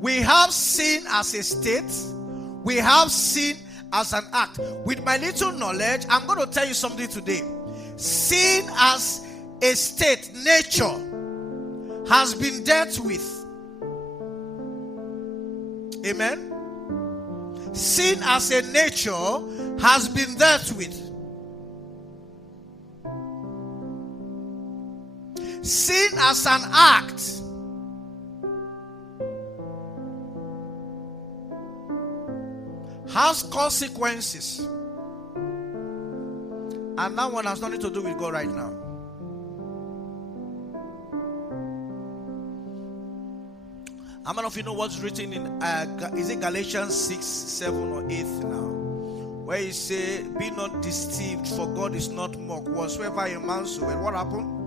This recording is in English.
We have sin as a state. We have sin as an act. With my little knowledge, I'm going to tell you something today. Sin as a state, nature, has been dealt with. Amen. Sin as a nature has been dealt with. Sin as an act has consequences. And that one has nothing to do with God right now. How many of you know what's written in is it Galatians 6, 7 or 8 now? Where he say, be not deceived, for God is not mocked. Whatsoever a man soweth, what happened?